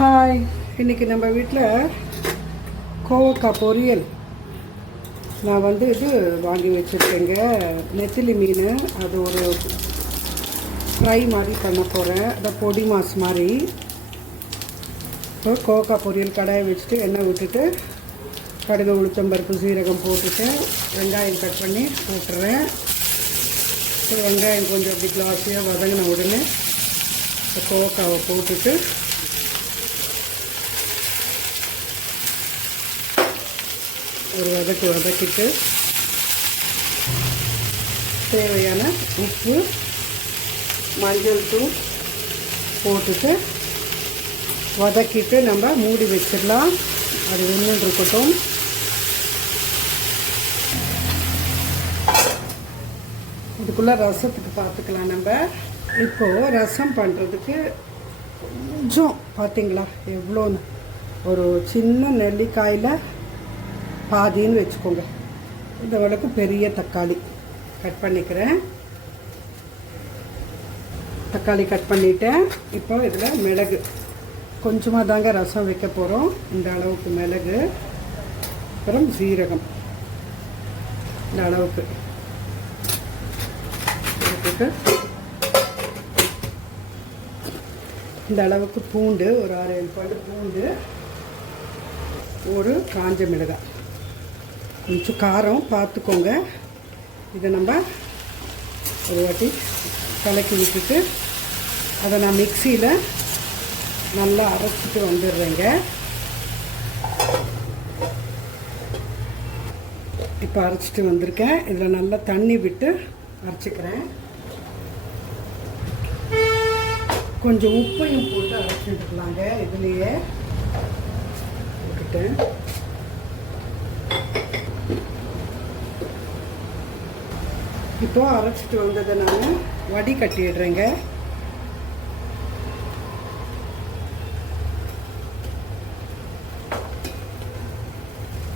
Hi, இன்றைக்கி நம்ம வீட்டில் கோவக்காய் பொரியல். நான் இது வாங்கி வச்சுருக்கேங்க, நெத்திலி மீன். அது ஒரு ஃப்ரை மாதிரி பண்ண போகிறேன், அதை பொடி மாஸ் மாதிரி. இப்போ கோவக்காய் பொரியல் கடாயை வச்சுட்டு எண்ணெய் விட்டுட்டு கடுகு, உளுத்தம்பருப்பு, சீரகம் போட்டுட்டு வெங்காயம் கட் பண்ணி போட்டுறேன். வெங்காயம் கொஞ்சம் அப்படி கிளாஸியாக வதங்கின உடனே கோவக்காவை போட்டுட்டு ஒரு வதக்கிட்டு தேவையான உப்பு, மஞ்சள் தூள் போட்டுட்டு வதக்கிட்டு நம்ம மூடி வச்சிடலாம். அது வெந்துட்டு இருக்கட்டும். இதுக்குள்ளே ரசத்துக்கு பார்த்துக்கலாம். நம்ம இப்போது ரசம் பண்ணுறதுக்கு கொஞ்சம் பார்த்திங்களா எவ்வளோன்னு, ஒரு சின்ன நெல்லிக்காயில் பாதின்னு வச்சுக்கோங்க. இந்த அளவுக்கு பெரிய தக்காளி கட் பண்ணிக்கிறேன். தக்காளி கட் பண்ணிவிட்டேன். இப்போ இதில் மிளகு கொஞ்சமாக தாங்க ரசம் வைக்க போகிறோம். இந்த அளவுக்கு மிளகு, அப்புறம் சீரகம் இந்த அளவுக்கு போட்டுட்டு, இந்த அளவுக்கு பூண்டு, ஒரு 6-7 பல்லு பூண்டு, ஒரு காஞ்ச மிளகாய். கொஞ்சம் காரம் பார்த்துக்கோங்க. இதை நம்ம ஒரு வாட்டி கலக்கி விட்டுட்டு அதை நான் மிக்சியில் நல்லா அரைச்சிட்டு வந்துடுறேங்க. இப்போ அரைச்சிட்டு வந்திருக்கேன். இதில் நல்லா தண்ணி விட்டு அரைச்சிக்கிறேன். கொஞ்சம் உப்பையும் போட்டு அரைச்சிட்டுக்கலாங்க. இதுலேயே போட்டுட்டு இப்போ அரைச்சிட்டு வந்ததை நான் வடி கட்டிடுறேங்க.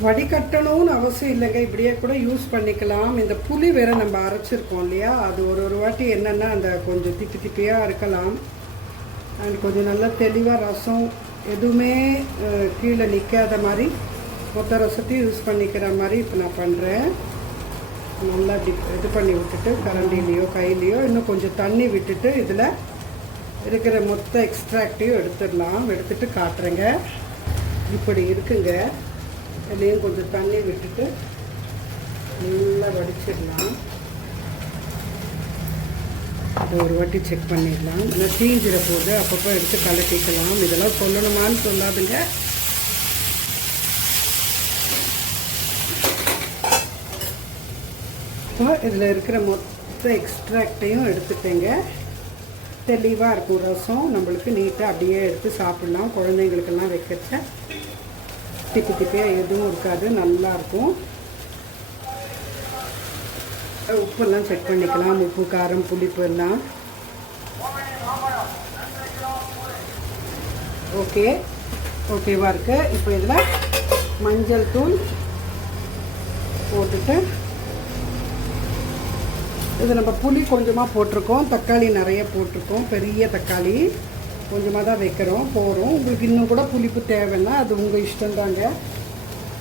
வடிகட்டணும்னு அவசியம் இல்லைங்க, இப்படியே கூட யூஸ் பண்ணிக்கலாம். இந்த புளி வேற நம்ம அரைச்சிருக்கோம் இல்லையா, அது ஒரு வாட்டி என்னென்னா அந்த கொஞ்சம் திப்பி திப்பியாக இருக்கலாம். அண்ட் கொஞ்சம் நல்லா தெளிவாக ரசம் எதுவுமே கீழே நிற்காத மாதிரி மொத்த ரசத்தையும் யூஸ் பண்ணிக்கிற மாதிரி இப்போ நான் பண்ணுறேன். நல்லா இது பண்ணி விட்டுட்டு கரண்டிலேயோ கையிலையோ இன்னும் கொஞ்சம் தண்ணி விட்டுட்டு இதில் இருக்கிற மொத்த எக்ஸ்ட்ராக்டையும் எடுத்துடலாம். எடுத்துகிட்டு காட்டுறேங்க. இப்படி இருக்குங்க. இதுலேயும் கொஞ்சம் தண்ணி விட்டுட்டு நல்லா வடிச்சிடலாம். அதை ஒரு வாட்டி செக் பண்ணிடலாம். நல்லா தீஞ்சிட போது அப்பப்போ எடுத்து கலக்கிக்கலாம். இதெல்லாம் சொல்லணுமான்னு சொல்லாதுங்க. இப்போ இதில் இருக்கிற மொத்த எக்ஸ்ட்ராக்டையும் எடுத்துட்டேங்க. தெளிவாக இருக்கும் ரசம். நம்மளுக்கு நீட்டாக அப்படியே எடுத்து சாப்பிட்லாம். குழந்தைங்களுக்கெல்லாம் வைக்கிறச்ச திப்பி திப்பியாக எதுவும் இருக்காது, நல்லாயிருக்கும். உப்பெல்லாம் செக் பண்ணிக்கலாம். உப்பு, காரம், புளிப்பு எல்லாம் ஓகேவாக இருக்குது. இப்போ இதில் மஞ்சள் தூள் போட்டுட்டு, இது நம்ம புளி கொஞ்சமாக போட்டிருக்கோம், தக்காளி நிறைய போட்டிருக்கோம். பெரிய தக்காளி கொஞ்சமாக தான் வைக்கிறோம், போகிறோம். உங்களுக்கு இன்னும் கூட புளிப்பு தேவைன்னா அது உங்கள் இஷ்டம்தாங்க.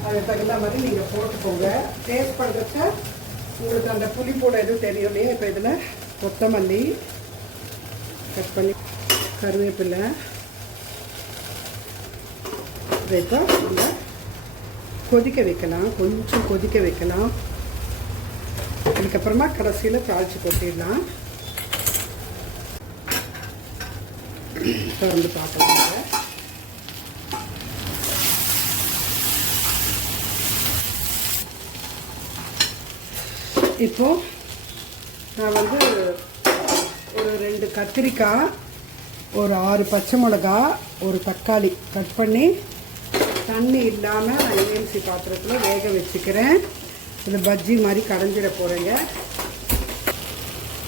அதுக்கு தகுந்த மாதிரி நீங்கள் போட்டுக்கோங்க. டேஸ்ட் பண்ணுறச்ச உங்களுக்கு அந்த புளிப்போட எதுவும் தெரியும் இல்லையா. இப்போ இதில் கொத்தமல்லி கட் பண்ணி, கருவேப்பிலை, இதை இப்போ நம்ம கொதிக்க வைக்கலாம். கொஞ்சம் கொதிக்க வைக்கலாம். அதுக்கப்புறமா கடைசியில் தாளித்து கொட்டிடலாம். திறந்து பார்க்கலாங்க. இப்போ நான் ஒரு 2 கத்திரிக்காய், ஒரு 6 பச்சை மிளகா, ஒரு தக்காளி கட் பண்ணி தண்ணி இல்லாமல் ஏஎம்சி பாத்திரத்தில் வேக வச்சுக்கிறேன். இது பஜ்ஜி மாதிரி கடைஞ்சிட போகிறேங்க.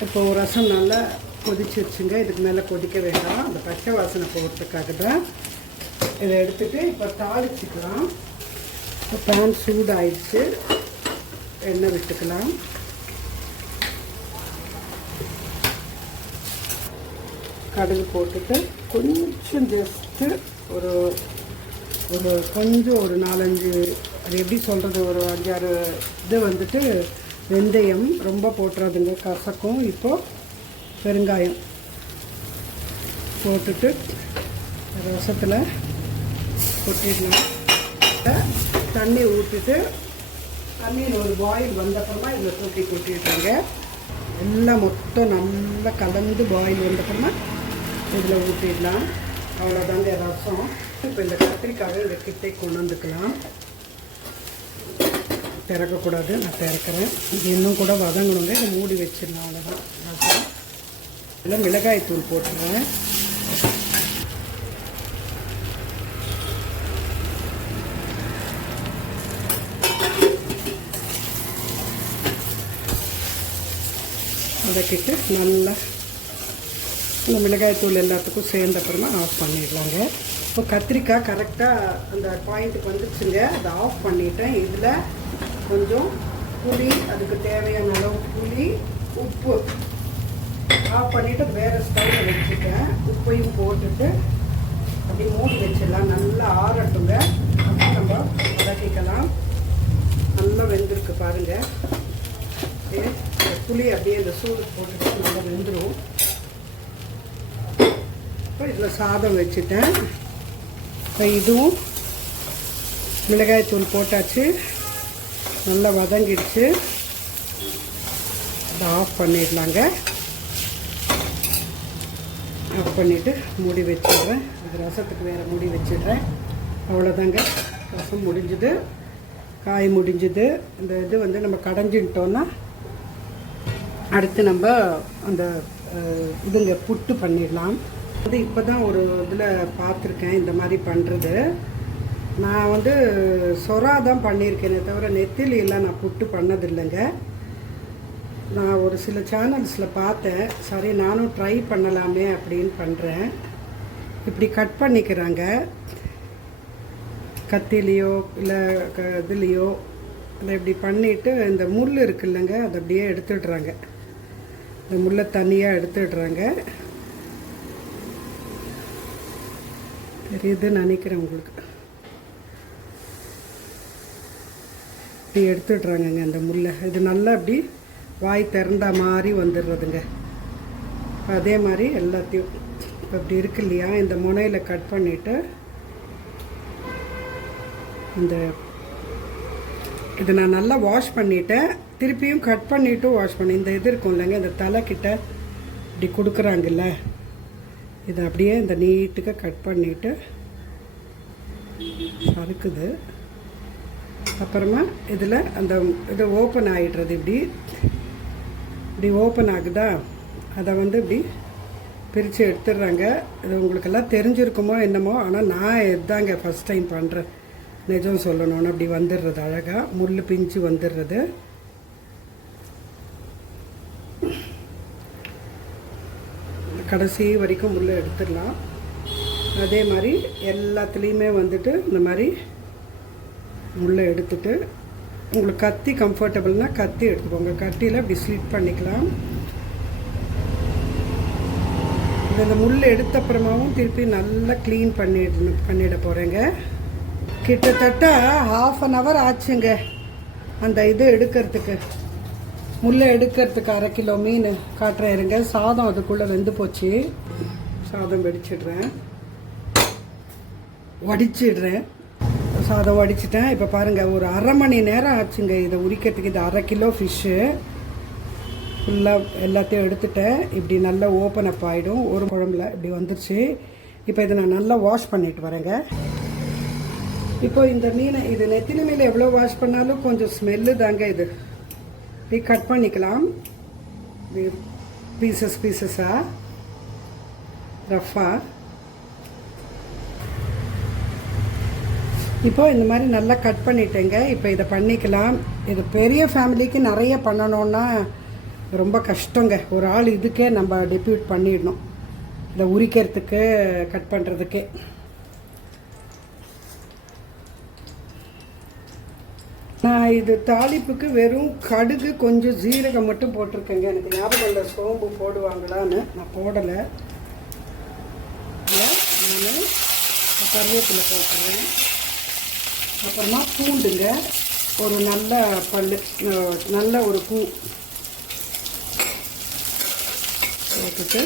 இப்போ ரசம் நல்லா கொதிச்சிருச்சுங்க. இதுக்கு மேலே கொதிக்க வேண்டாம், அந்த பச்சை வாசனை போகிறதுக்காக தான். இதை எடுத்துகிட்டு இப்போ தாளிச்சிக்கலாம். இப்போ பேன் சூடாயிடுச்சு, எண்ணெய் விட்டுக்கலாம். கடுகு போட்டுட்டு கொஞ்சம் ஜஸ்ட் ஃபஸ்ட்டு ஒரு ஒரு கொஞ்சம் ஒரு 4-5 அது எப்படி சொல்கிறது, ஒரு 5-6 இது வந்துட்டு வெந்தயம் ரொம்ப போட்டுறாதுங்க, கசக்கும். இப்போது பெருங்காயம் போட்டுட்டு ரசத்தில் கொட்டிடலாம். தண்ணி ஊற்றிட்டு தண்ணியில் ஒரு பாயில் வந்தப்புறமா இதில் கொட்டிடுறாங்க. எல்லாம் மொத்தம் நல்லா கலந்து பாயில் வந்தப்புறமா இதில் ஊற்றிடலாம். அவ்வளோதாங்க ரசம். இப்போ இந்த கத்திரிக்காயை இந்த கிட்டே கொண்டு வந்துக்கலாம். திறக்கக்கூடாது, நான் திறக்கிறேன். இது இன்னும் கூட வதங்கணுங்க. இதை மூடி வச்சிடலாம். அவ்வளோதான் ரசம். இதில் மிளகாய் தூள் போட்டுருவேன். வதக்கிட்டு நல்லா இந்த மிளகாய் தூள் எல்லாத்துக்கும் சேர்ந்த அப்புறமா ஆஃப் பண்ணிடலாங்க. இப்போ கத்திரிக்காய் கரெக்டாக அந்த பாயிண்ட்டுக்கு வந்துடுச்சுங்க. அதை ஆஃப் பண்ணிட்டேன். இதில் கொஞ்சம் புளி, அதுக்கு தேவையான அளவு புளி, உப்பு ஆஃப் பண்ணிவிட்டு வேறு ஸ்டவ்வில் வச்சுட்டேன். உப்பையும் போட்டுட்டு அப்படி மூடி வச்சிடலாம். நல்லா ஆறட்டுங்க. அப்புறம் நம்ம வதக்கிக்கலாம். நல்லா வெந்திருக்கு பாருங்கள். புளி அப்படியே இந்த சூடு போட்டுட்டு நல்லா வெந்துடும். இப்போ இதில் சாதம் வச்சுட்டேன். இப்போ இதுவும் மிளகாய் தூள் போட்டாச்சு. நல்லா வதங்கிடுச்சு. அதை ஆஃப் பண்ணிடலாங்க. ஆஃப் பண்ணிவிட்டு மூடி வச்சிடுறேன். இது ரசத்துக்கு வேறு மூடி வச்சிடுறேன். அவ்வளோதாங்க, ரசம் முடிஞ்சுது, காய் முடிஞ்சுது. இந்த இது வந்து நம்ம கடைஞ்சிட்டோன்னா அடுத்து நம்ம அந்த இதுங்க புட்டு பண்ணிடலாம். அது இப்போ தான் ஒரு இதில் பார்த்துருக்கேன் இந்த மாதிரி பண்ணுறது. நான் வந்து சொரா தான் பண்ணியிருக்கேனே தவிர நெத்திலியெல்லாம் நான் புட்டு பண்ணதில்லைங்க. நான் ஒரு சில சேனல்ஸில் பார்த்தேன். சரி நானும் ட்ரை பண்ணலாமே அப்படின்னு பண்ணுறேன். இப்படி கட் பண்ணிக்கிறாங்க, கத்திலையோ இல்லை இதுலேயோ. அதை இப்படி பண்ணிவிட்டு இந்த முள் இருக்குல்லங்க, அதை அப்படியே எடுத்துடுறாங்க. இந்த முள்ளை தனியாக எடுத்துடுறாங்க. தெரியுதுன்னு நினைக்கிறேன் உங்களுக்கு. இப்படி எடுத்துடுறாங்கங்க அந்த முள்ளை. இது நல்லா அப்படி வாய் திறந்தா மாதிரி வந்துடுறதுங்க. அதே மாதிரி எல்லாத்தையும் இப்போ இப்படி இருக்கு இல்லையா, இந்த முனையில் கட் பண்ணிவிட்டு இந்த இதை நான் நல்லா வாஷ் பண்ணிவிட்டேன். திருப்பியும் கட் பண்ணிவிட்டு வாஷ் பண்ணி இந்த இது இருக்கும் இல்லைங்க, இந்த தலைக்கிட்ட இப்படி கொடுக்குறாங்கல்ல, இதை அப்படியே இந்த நீட்டுக்கு கட் பண்ணிவிட்டு சறுக்குது. அப்புறமா இதில் அந்த இது ஓப்பன் ஆகிடுறது. இப்படி ஓப்பன் ஆகுதா, அதை வந்து இப்படி பிரித்து எடுத்துடுறாங்க. இது உங்களுக்கெல்லாம் தெரிஞ்சிருக்குமோ என்னமோ, ஆனால் நான் இதுதாங்க ஃபஸ்ட் டைம் பண்ணுறேன். நிஜம் சொல்லணும்னு அப்படி வந்துடுறது அழகாக முள் பிஞ்சு வந்துடுறது. கடைசி வரைக்கும் முள்ளை எடுத்துடலாம். அதே மாதிரி எல்லாத்துலேயுமே வந்துட்டு இந்த மாதிரி முள்ளை எடுத்துட்டு, உங்களுக்கு கத்தி கம்ஃபர்டபுள்னால் கத்தி எடுத்துக்கோங்க. கத்தியில் இப்படி ஸ்லிட் பண்ணிக்கலாம். இந்த முள் எடுத்த அப்புறமாவும் திருப்பி நல்லா க்ளீன் பண்ணிட போகிறேங்க. கிட்டத்தட்ட 1/2 hour ஆச்சுங்க அந்த இது எடுக்கிறதுக்கு, முள்ளை எடுக்கிறதுக்கு. 1/2 கிலோ மீன் காட்டுறேன் இருங்க. சாதம் அதுக்குள்ளே வெந்து போச்சு. சாதம் வடிச்சிடுறேன். சாதம் வடிச்சிட்டேன். இப்போ பாருங்கள், ஒரு 1/2 மணி நேரம் ஆச்சுங்க இதை உரிக்கிறதுக்கு. இது 1/2 கிலோ ஃபிஷ்ஷு ஃபுல்லாக எல்லாத்தையும் எடுத்துட்டேன். இப்படி நல்லா ஓப்பன் அப் ஆகிடும் ஒரு குழம்புல. இப்படி வந்துருச்சு. இப்போ இதை நான் நல்லா வாஷ் பண்ணிட்டு வரேங்க. இப்போ இந்த மீனை, இது நெத்திலி மீன் எவ்வளோ வாஷ் பண்ணாலும் கொஞ்சம் ஸ்மெல்லு தாங்க. இது இப்படி கட் பண்ணிக்கலாம் பீசஸாக ரஃபாக. இப்போ இந்த மாதிரி நல்லா கட் பண்ணிட்டேங்க. இப்போ இதை பண்ணிக்கலாம். இது பெரிய ஃபேமிலிக்கு நிறைய பண்ணணுன்னா ரொம்ப கஷ்டங்க. ஒரு ஆள் இதுக்கே நம்ம டெபியூட் பண்ணிடணும், இதை உரிக்கிறதுக்கு கட் பண்ணுறதுக்கே. நான் இது தாளிப்புக்கு வெறும் கடுகு கொஞ்சம் ஜீரகம் மட்டும் போட்டிருக்கேங்க. எனக்கு ஞாபகம் இல்லை சோம்பு போடுவாங்களான்னு, நான் போடலை. நான் கருவேப்பிலை போட்டுறேன். அப்புறமா பூண்டுங்க, ஒரு நல்ல பல்லு, நல்ல ஒரு பூ போட்டுட்டு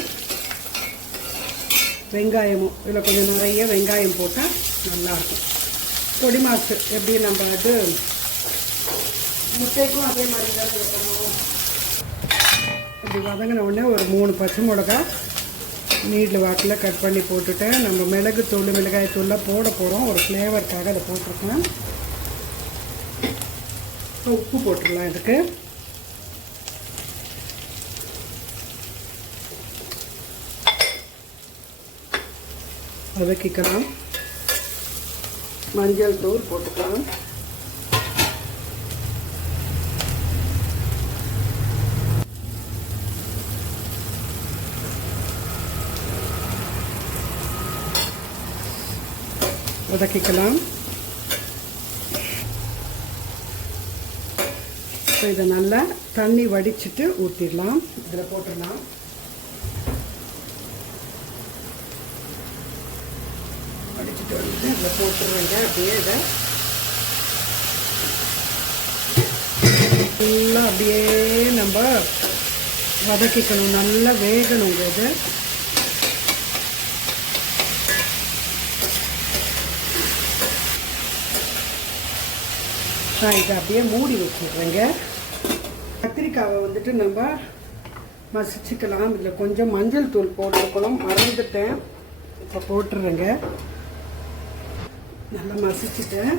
வெங்காயமும் இதில் கொஞ்சம் நிறைய வெங்காயம் போட்டால் நல்லாயிருக்கும். பொடி மாசு எப்படி நம்ம அது முட்டைக்கும் அதே மாதிரி தான் பண்ணுவோம். அப்படி வதங்கின உடனே ஒரு 3 பச்சை மிளகா நீட்டில் வாக்கில் கட் பண்ணி போட்டுட்டேன். நம்ம மிளகுத்தூள் மிளகாய் தூள்லாம் போட போகிறோம், ஒரு ஃப்ளேவருக்காக அதை போட்டிருக்கேன். உப்பு போட்டுடலாம். இதுக்கு வதக்கிக்கலாம். மஞ்சள் தூள் போட்டுக்கலாம். வதக்கிக்கலாம். இப்போ இதை நல்லா தண்ணி வடிச்சிட்டு ஊற்றிடலாம். இதில் போட்டுடலாம். வடிச்சிட்டு வந்துட்டு இதில் போட்டுருவேங்க. அப்படியே இதை நல்லா அப்படியே நம்ம வதக்கிக்கணும். நல்லா வேகணுங்க இது. நான் இதை அப்படியே மூடி வச்சுடுறேங்க. கத்திரிக்காவை வந்துட்டு நம்ம மசிச்சுக்கலாம். இதில் கொஞ்சம் மஞ்சள் தூள் போட்டுருக்கணும், மறந்துட்டேன். இப்போ போட்டுடுறேங்க. நல்லா மசிச்சுட்டேன்.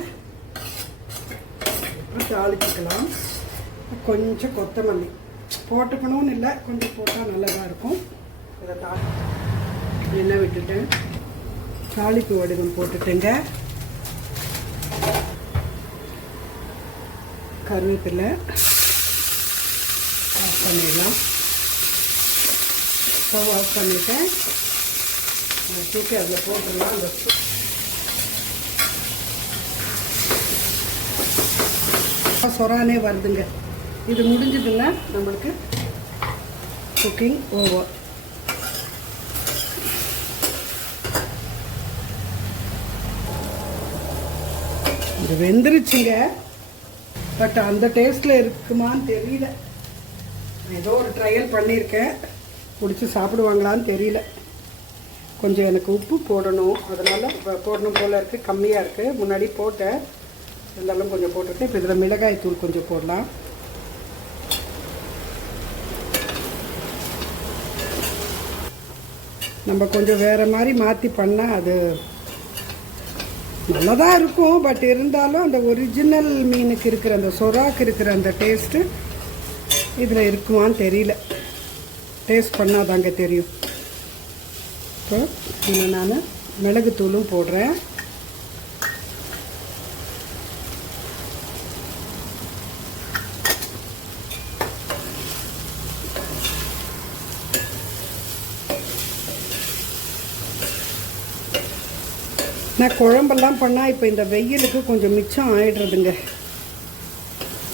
அப்புறம் தாளிச்சிக்கலாம். கொஞ்சம் கொத்தமல்லி போட்டுக்கணும்னு இல்லை, கொஞ்சம் போட்டால் நல்லதாக இருக்கும். இதை எண்ணெய் விட்டுட்டேன். தாளிப்பு வடிவம் போட்டுட்டேங்க. கருவேப்பிலை ஆஃப் பண்ணிடலாம். ஸ்டவ் ஆஃப் பண்ணிவிட்டேன். தூக்கி அதில் போட்டுடலாம். அந்த சொரானே வருதுங்க. இது முடிஞ்சதுன்னா நம்மளுக்கு குக்கிங் ஓவர். இது வெந்துருச்சுங்க. பட் அந்த டேஸ்ட்டில் இருக்குமான்னு தெரியல. ஏதோ ஒரு ட்ரையல் பண்ணியிருக்கேன், பிடிச்சி சாப்பிடுவாங்களான்னு தெரியல. கொஞ்சம் எனக்கு உப்பு போடணும், அதனால் போடணும் போல் இருக்குது. கம்மியாக இருக்குது. முன்னாடி போட்டேன், இருந்தாலும் கொஞ்சம் போட்டுருக்கேன். இப்போ இதில் மிளகாய் தூள் கொஞ்சம் போடலாம். நம்ம கொஞ்சம் வேறு மாதிரி மாற்றி பண்ணால் அது நல்லதாக இருக்கும். பட் இருந்தாலும் அந்த ஒரிஜினல் மீனுக்கு இருக்கிற அந்த சொராக்கு இருக்கிற அந்த டேஸ்ட்டு இதில் இருக்குமான்னு தெரியல. டேஸ்ட் பண்ணால் தாங்க தெரியும். இப்போ இதில் நான் மிளகுத்தூளும் போடுறேன். நான் குழம்பெல்லாம் பண்ணால் இப்போ இந்த வெயிலுக்கு கொஞ்சம் மிச்சம் ஆகிடுறதுங்க.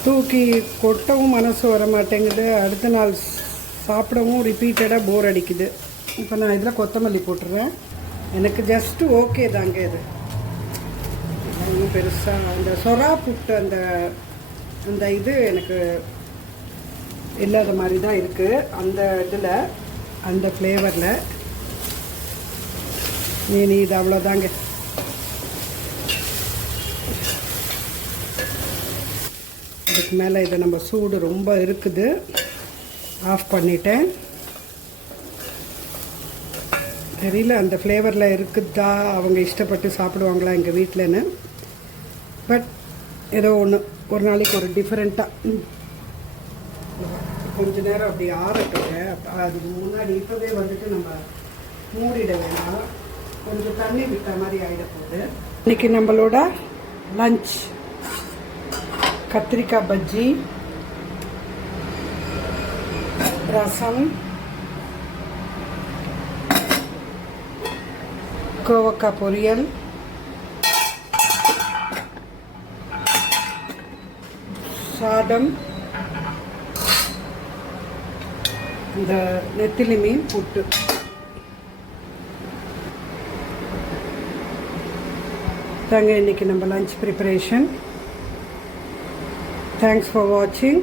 தூக்கி கொட்டவும் மனசு வர மாட்டேங்குது, அடுத்த நாள் சாப்பிடவும் ரிப்பீட்டடாக போர் அடிக்குது. இப்போ நான் இதில் கொத்தமல்லி போட்டுறேன். எனக்கு ஜஸ்ட்டு ஓகே தாங்க. இது இன்னும் பெருசாக அந்த சொரா புட்டு அந்த அந்த இது எனக்கு இல்லாத மாதிரி தான் இருக்குது. அந்த இதில் அந்த ஃப்ளேவரில் நீ இது அவ்வளோதாங்க. அதுக்கு மேலே இதை நம்ம சூடு ரொம்ப இருக்குது, ஆஃப் பண்ணிட்டேன். தெரியல அந்த ஃப்ளேவரில் இருக்குதா, அவங்க இஷ்டப்பட்டு சாப்பிடுவாங்களா எங்கள் வீட்டிலன்னு. பட் ஏதோ ஒன்று, ஒரு நாளைக்கு ஒரு டிஃப்ரெண்ட்டாக. கொஞ்ச நேரம் அப்படி ஆறட்டுங்க. அதுக்கு முன்னாடி இப்போவே வந்துட்டு நம்ம மூடிட வேணாம், கொஞ்சம் தண்ணி விட்ட மாதிரி ஆகிட போகுது. இன்றைக்கி நம்மளோட லஞ்ச் கத்திரிக்காய் பஜ்ஜி, ரசம், கோவக்காய் பொரியல், சாதம், இந்த நெத்திலி மீன் புட்டு. தாங்க இன்றைக்கி நம்ம லஞ்ச் ப்ரிப்பரேஷன். தேங்க்ஸ் ஃபார் வாட்சிங்.